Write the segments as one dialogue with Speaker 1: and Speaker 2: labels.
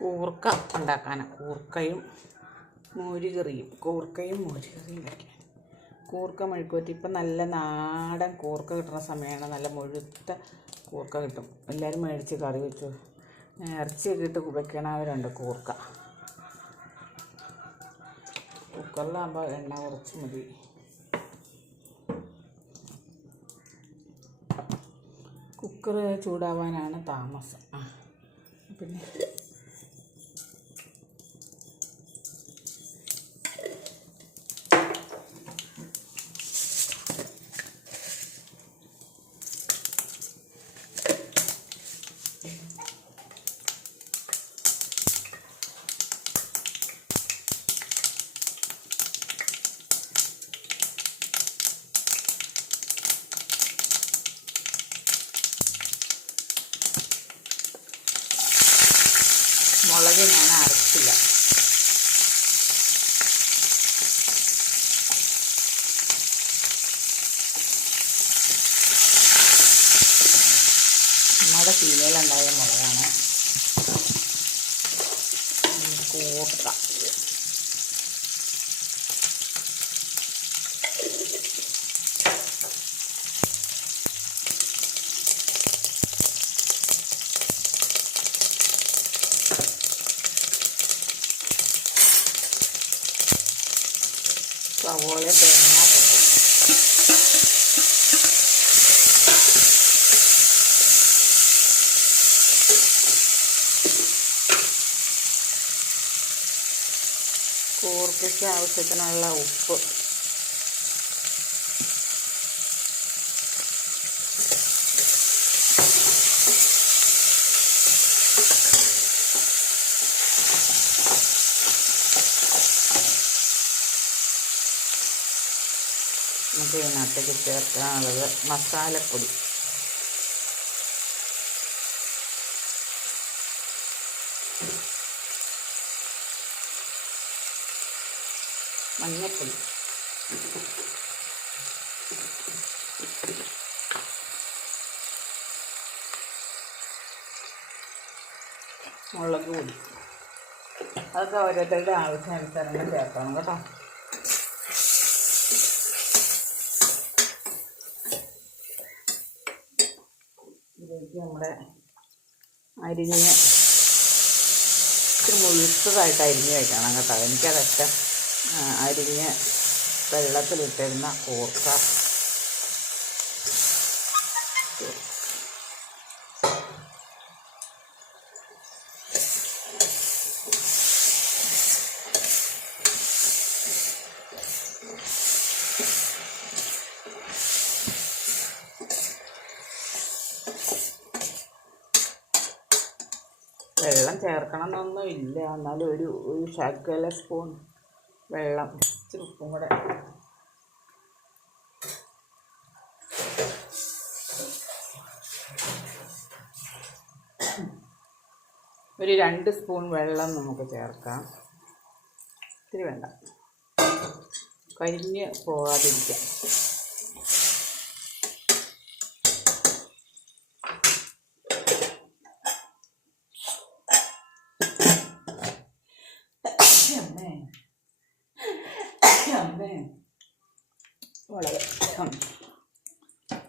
Speaker 1: കൂർക്ക ഉണ്ടാക്കാനാണ് കൂർക്കയും മോരുകറിയും. കൂർക്കയും മോരുകറിയും വയ്ക്കാൻ കൂർക്ക മെഴുക്കുവരട്ടി ഇപ്പം നല്ല നാടൻ കൂർക്ക കിട്ടുന്ന സമയമാണ് നല്ല മുഴുത്ത കൂർക്ക കിട്ടും. എല്ലാവരും മേടിച്ച് കറി വെച്ചു. ഇറച്ചിയൊക്കെ ഇട്ട് വെക്കണവരുണ്ട് കൂർക്ക. കുക്കറിലാകുമ്പോൾ എണ്ണ കുറച്ച് മതി. കുക്കർ ചൂടാവാനാണ് താമസം. പിന്നെ മുളക് ഞാൻ അരച്ചില്ല. നമ്മുടെ ചീനയിലുണ്ടായ മുളകാണ്. ഉം, കൂർക്ക സവോള തേങ്ങ കൂർക്കയ്ക്ക് ആവശ്യത്തിനുള്ള ഉപ്പ്. നമുക്ക് ഇതിനകത്തേക്ക് ചേർക്കാനുള്ളത് മസാലപ്പൊടി. മഞ്ഞപ്പൊടി. മുളക് പൊടി. അതൊക്കെ ഓരോരുത്തരുടെ ആവശ്യാനുസരണം ചേർക്കണം കേട്ടോ. ഇതിലേക്ക് നമ്മുടെ അരിഞ്ഞ് ഇച്ചിരി മുഴുത്തതായിട്ട് അരിഞ്ഞ് വയ്ക്കണം കേട്ടോ. എനിക്കതൊക്കെ അരിഞ്ഞ് വെള്ളത്തിലിട്ടിരുന്ന കൂർക്ക വെള്ളം ചേർക്കണം എന്നൊന്നും ഇല്ല. എന്നാലും ഒരു ഒരു ശകല സ്പൂൺ വെള്ളം ഇച്ചിരി ഉപ്പും കൂടെ. ഒരു രണ്ട് സ്പൂൺ വെള്ളം നമുക്ക് ചേർക്കാം. ഇത്തിരി വേണ്ട കരിഞ്ഞ് പോകാതിരിക്കാം മുളക്.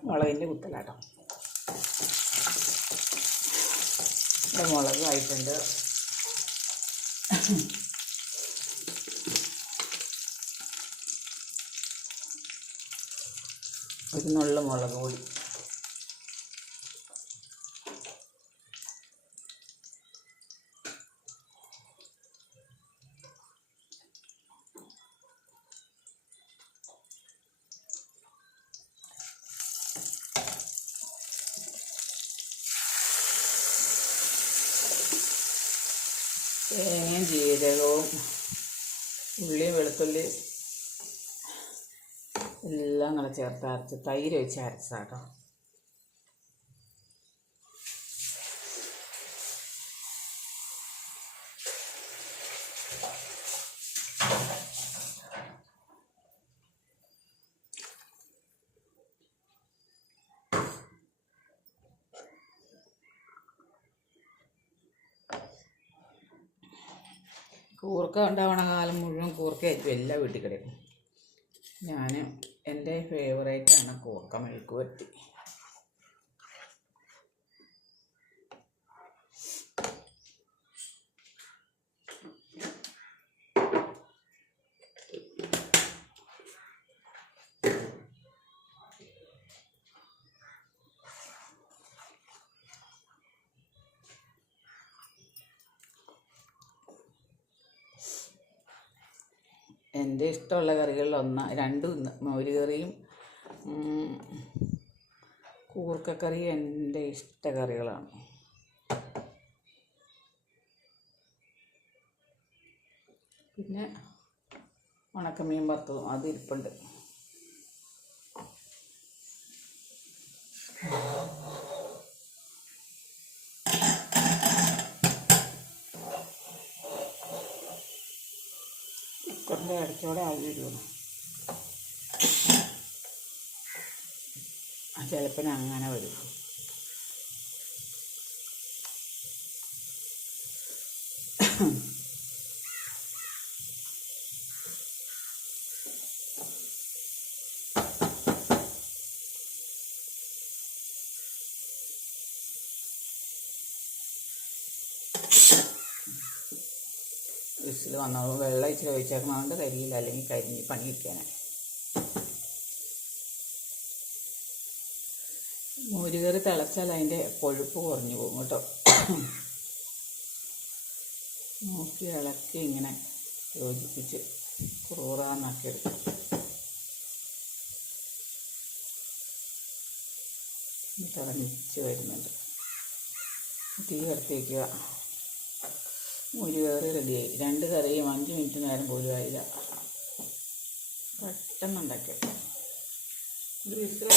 Speaker 1: മുളകിന്റെ കുത്തലാട്ടോ. ഇവിടെ മുളക് ആയിട്ടുണ്ട്. ഒരു നുള്ള മുളക് പൊടി. തേങ്ങയും ജീരകവും ഉള്ളി വെളുത്തുള്ളി എല്ലാം കൂടെ ചേർത്ത് അരച്ച് തൈര് വെച്ച് അരച്ചാട്ടോ. കൂർക്ക ഉണ്ടാവണ കാലം മുഴുവൻ കൂർക്കയായിരിക്കും എല്ലാ വീട്ടിൽ കിടക്കും. ഞാൻ എന്റെ ഫേവറേറ്റാണ് കൂർക്ക മെഴുക്ക് എന്റെ ഇഷ്ടമുള്ള കറികളിൽ ഒന്ന രണ്ടും മോരുകറിയും മോര് കറിയും കൂർക്കക്കറിയും എന്റെ ഇഷ്ട കറികളാണ്. പിന്നെ ഉണക്കമീൻ വറുത്തതും അത് ഇരിപ്പുണ്ട്. കുക്കറിന്റെ ഇടയ്ക്കോടെ ആവി വരുള്ളൂ ചിലപ്പോൾ അങ്ങനെ വരും. വിസിൽ വന്നോളൂ. വെള്ളം ഇച്ചിരി ഒഴിച്ചേക്കണതുകൊണ്ട് കരിയില്ല. അല്ലെങ്കിൽ കരിഞ്ഞ് പണി കിട്ടിയാനെ മോരുകറി തിളച്ചാൽ അതിന്റെ കൊഴുപ്പ് കുറഞ്ഞു പോകും കേട്ടോ. നോക്കി ഇളക്കി ഇങ്ങനെ യോജിപ്പിച്ച് കുറൂറാന്നാക്കി എടുക്കും. തിളച്ച് വരുന്നുണ്ട്. തീ എടുത്ത് വയ്ക്കുക ഒരു കറി റെഡിയായി രണ്ട് കറിയും അഞ്ച് മിനിറ്റ് നേരം പോലും ആയില്ല. പെട്ടെന്ന് ഉണ്ടാക്കി ഒരു വിസിൽ